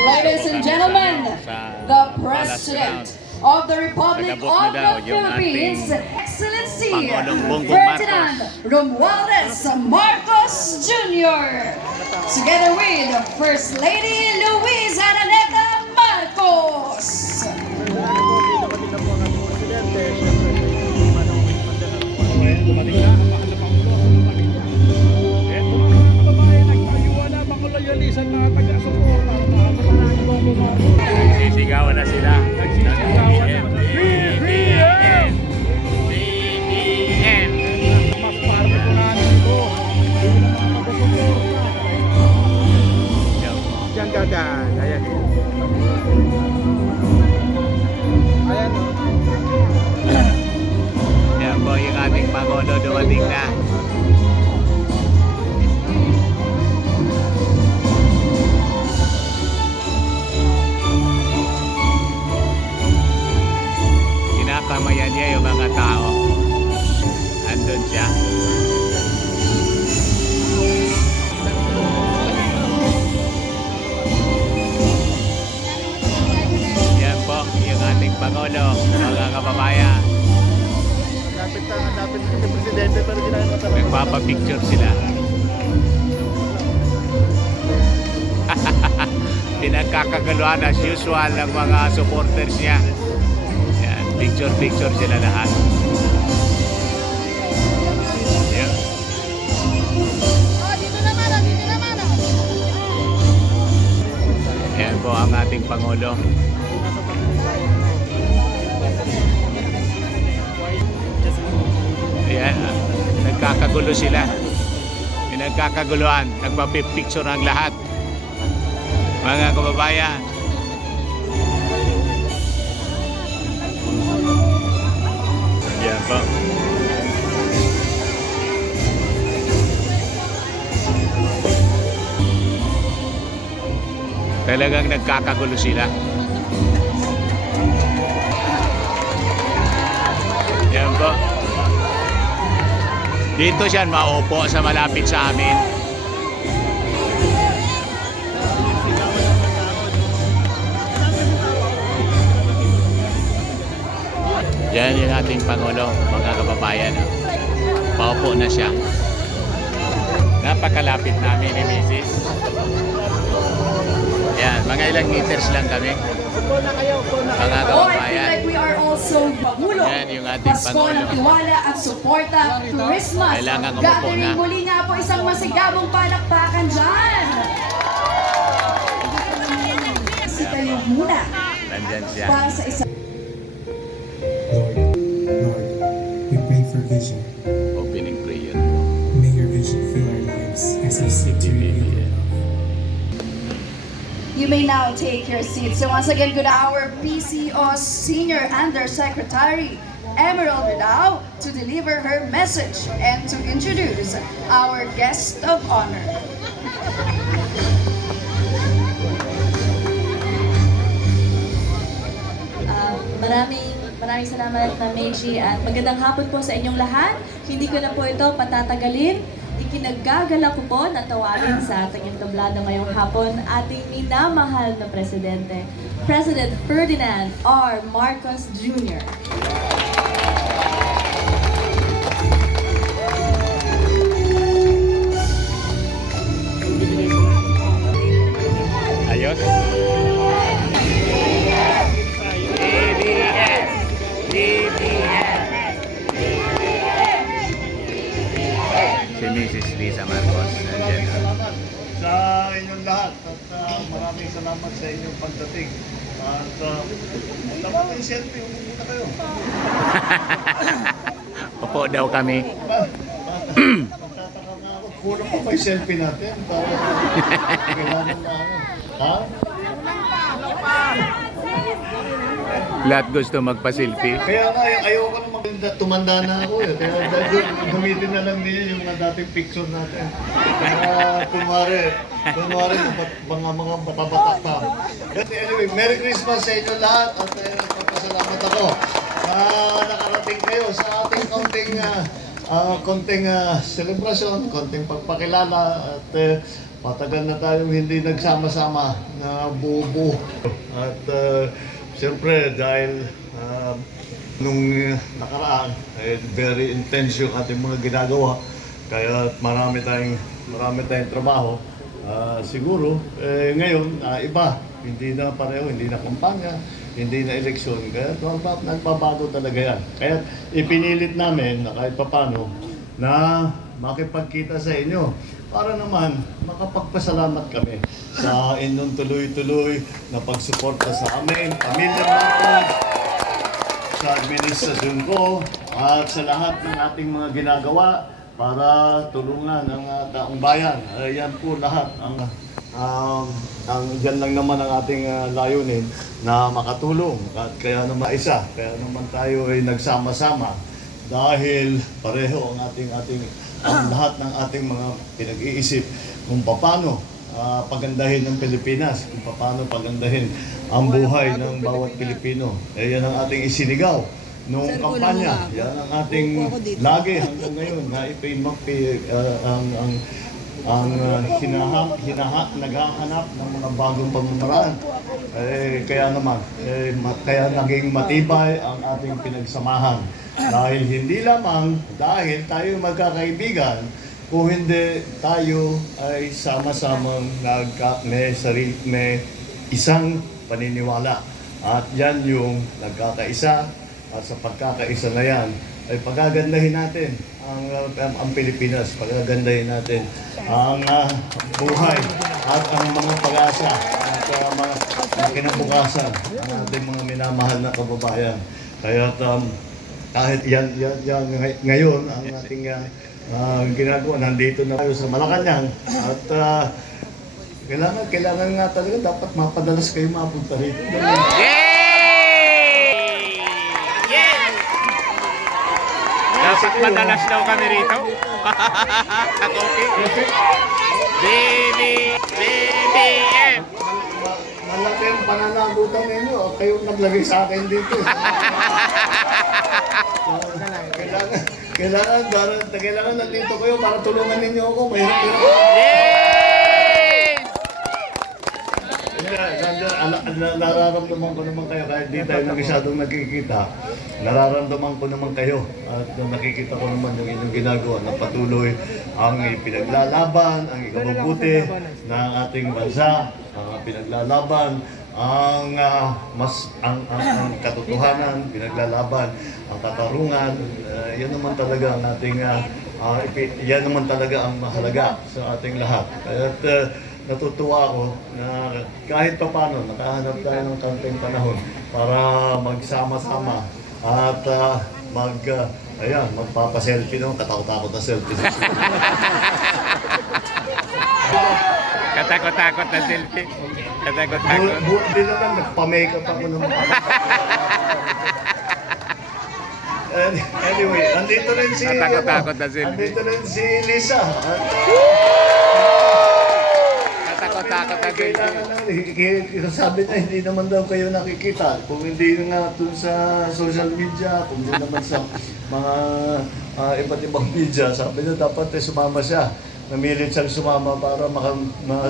Ladies and gentlemen, the President of the Republic of the Philippines, Excellency Ferdinand Romualdez Marcos Jr., together with First Lady Luisa Araneta Marcos. Sisigawan na sila. Diyan gagaan. Ayan. Ayan. Yan po yung ating Pangulo dumating na. Kinakamayan niya yung mga tao. Andun siya. Yan po yung ating Pangulo, mga kababayan. Lapit na yung presidente pero hindi namin matanong. Nagpapapicture sila. Pinagkakagaluhan as usual ng mga supporters niya. Yan, picture sila lahat. Yan. Yan po ang ating Pangulo. Ayan, nagkakagulo sila. Nagkakaguluhan, nagpapipicture ang lahat. Mga kababayan. Ayan po. Talagang nagkakagulo sila. Ayan po. Dito siya maupo sa malapit sa amin. Yan yung ating Pangulo, mga kababayan. Paupo na siya. Napakalapit namin ni Mrs. Yan, mga ilang meters lang kami. Mga kababayan. Like we are also Pangulo. Yan yung ating Pasko Pangulo. ng tiwala at suporta, Christmas. Kailangan umupo Gathering na. muli nga po isang masigabong palakpakan dyan. Si kayo muna Nandyan siya. para sa isang Lord, we pray for vision. Opening prayer. May your vision fill our lives as we seek to reveal your love. You may now take your seat. So once again, good hour, PCO Senior Undersecretary Emerald Ridao to deliver her message and to introduce our guest of honor. Maraming salamat na Meiji at magandang hapon po sa inyong lahat. Hindi ko na po ito patatagalin. Ikinagagala ko po na tawagin sa ating entablado ngayong hapon ating minamahal na Presidente, President Ferdinand R. Marcos Jr. Ayos. Si Mrs. Lisa Marcos. Nandyan. Sa inyong lahat at maraming salamat sa inyong pagdating. At tama kayo selfie, umuuna kayo. Opo daw kami. Magtataka nga ako, kulang pa ba yung selfie natin? Para kailangan na ako. Ha? Lahat gusto magpa-selfie. Kaya nga, ayoko naman tumanda na ako eh. Kaya gamitin na lang niya yung dating picture natin. Kaya kunwari mga bata-bata pa. But anyway, Merry Christmas sa inyo lahat at nagpapasalamat ako. Nakarating kayo sa ating konting selebrasyon, konting pagpakilala at Patagal na tayong hindi nagsama-sama na buo-buo. At siyempre dahil nung nakaraan, very intense yung ating mga ginagawa. Kaya marami tayong trabaho. Siguro, ngayon, iba. Hindi na pareho, hindi na kampanya, hindi na eleksyon. Kaya nagbabago talaga yan. Kaya ipinilit namin na kahit papano na makipagkita sa inyo para naman makapagpasalamat kami sa inyong tuloy-tuloy na pagsuporta sa amin, Pamilya Marcos, sa administrasyon ko, at sa lahat ng ating mga ginagawa para tulungan ang taong bayan. Yan po lahat yan lang naman ang ating layunin na makatulong. At kaya naman kaya naman tayo ay nagsama-sama dahil pareho ang lahat ng ating mga pinag-iisip kung paano pagandahin ng Pilipinas, kung paano pagandahin ang buhay ng bawat Pilipino. Yan ang ating isinigaw noong kampanya. Yan ang ating lagi hanggang ngayon na naghahanap ng mga bagong pamamaraan. Kaya naging matibay ang ating pinagsamahan. Dahil hindi lamang dahil tayo magkakaibigan, kung hindi tayo ay sama-samang may isang paniniwala. At yan yung nagkakaisa, at sa pagkakaisa na yan ay pagagandahin natin ang Pilipinas, pagagandahin natin ang buhay at ang mga pag-asa at mga kinabukasan ng ating mga minamahal na kababayan. Kaya kahit yan ngayon ang ating ginagawa, nandito na tayo sa Malacanang at kailangan nga talaga dapat mapadalas kayo mapunta rito. Dapat madalas daw kami rito. Okay. BBM. Malaki ang pananagutan ninyo. Kayong naglagay sa akin dito. Kailangan nandito kayo para tulungan ninyo ako. Mahirap-hirap. Nararamdaman ko naman kayo kahit di tayo masyadong nakikita. Nararamdaman ko naman kayo at nakikita ko naman yung inyong ginagawa na patuloy ang pinaglalaban, ang ikabubuti ng ating bansa, ang pinaglalaban ang katotohanan, pinaglalaban ang katarungan. Yan naman talaga ang ating yan naman talaga ang mahalaga sa ating lahat. Kaya't natutuwa ako na kahit papano nakahanap tayo ng kaunting panahon para magsama-sama at magpapaselfie naman, katakot-takot na selfie. Katakot-takot na selfie. Katakot-takot. Buti na lang, nagpa-makeup ako naman. Anyway, andito rin si Katakot-takot na selfie. andito rin si Lisa. Katakot-takot na selfie. Sabi niya, hindi naman daw kayo nakikita. Kung hindi nga dun sa social media, kung doon naman sa mga iba't ibang media, sabi niya dapat sumama siya. Namilit siyang sumama para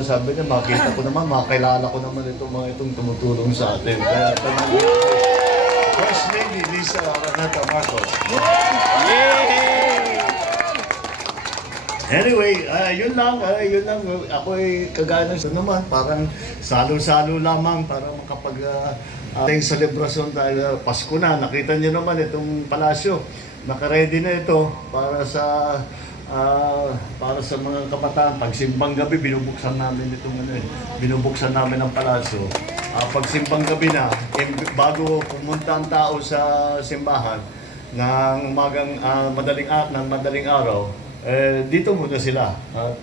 sabi niya, makita ko naman, makilala ko naman itong tumutulong sa atin. Kaya First Lady Lisa Araneta Marcos. Anyway, yun lang. Ako ay kagaya ng naman, parang salo-salo lamang para ating selebrasyon dahil Pasko na. Nakita niyo naman itong palasyo. Naka-ready na ito para sa mga kabataan. Pagsimbang gabi, binubuksan namin binubuksan namin ang palasyo. Pagsimbang gabi na, bago pumunta ang tao sa simbahan ng madaling araw, dito muna sila. At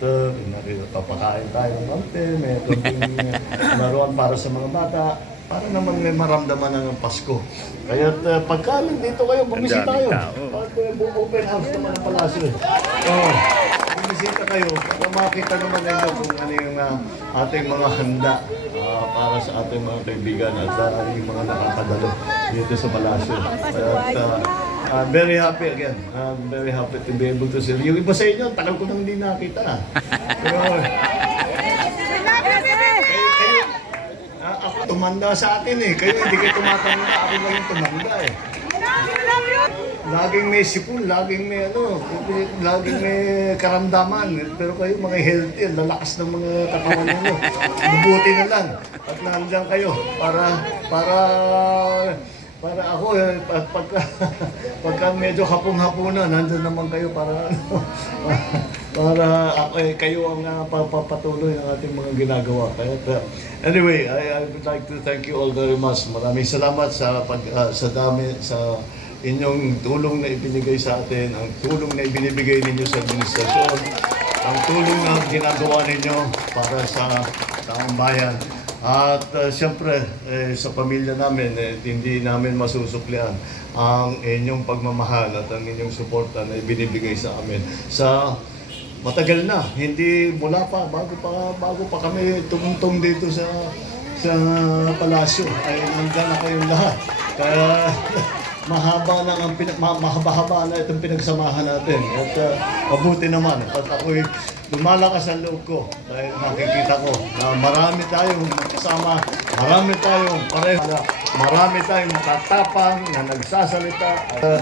papakain tayo ng mante, may laruan para sa mga bata, para naman may maramdaman ng Pasko. Kaya pagka dito kayo, bumisita kayo. Open house naman ang palasyo. Bumisita kayo, para makita naman ninyo kung ano yung ating mga handa para sa ating mga kaibigan at yung mga nakakadalo dito sa palasyo. I'm very happy again. I'm very happy to be able to see you. Yung iba sa inyo, tagal ko nang hindi nakita. Pero tumanda sa atin eh. Kayo hindi kayo tumatanda, ako lang yung tumanda eh. Laging may sipon, laging may laging may karamdaman. Pero kayo mga healthy, ang lalakas ng mga katawan ninyo. Mabuti na lang at nandiyan kayo para ako pagka medyo hapong-hapunan, nandun naman kayo para kayo ang papatuloy ng ating mga ginagawa. Anyway, I would like to thank you all very much. Maraming salamat sa inyong tulong na ibinigay sa atin, ang tulong na ibinibigay ninyo sa administrasyon, ang tulong na ginagawa ninyo para sa taong bayan. At siyempre, sa pamilya namin, hindi namin masusuklian ang inyong pagmamahal at ang inyong suporta na ibinibigay sa amin. Sa matagal na, hindi mula pa, bago pa kami tumungtong dito sa palasyo, ay nandiyan na kayong lahat. Kaya mahaba-haba na itong pinagsamahan natin. At mabuti naman. At ako'y lumalakas ang loob ko dahil nakikita ko na marami tayong kasama, marami tayong pareho, marami tayong matatapang na nagsasalita at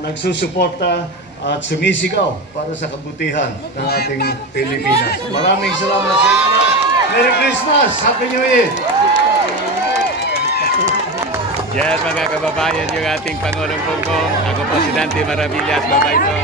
nagsusuporta at sumisigaw para sa kabutihan ng ating Pilipinas. Maraming salamat sa inyo. Merry Christmas! Happy New Year! Yan mga kababayan, yung ating Pangulong Bongbong. Ako po si Dante Maravillas. Bye-bye po.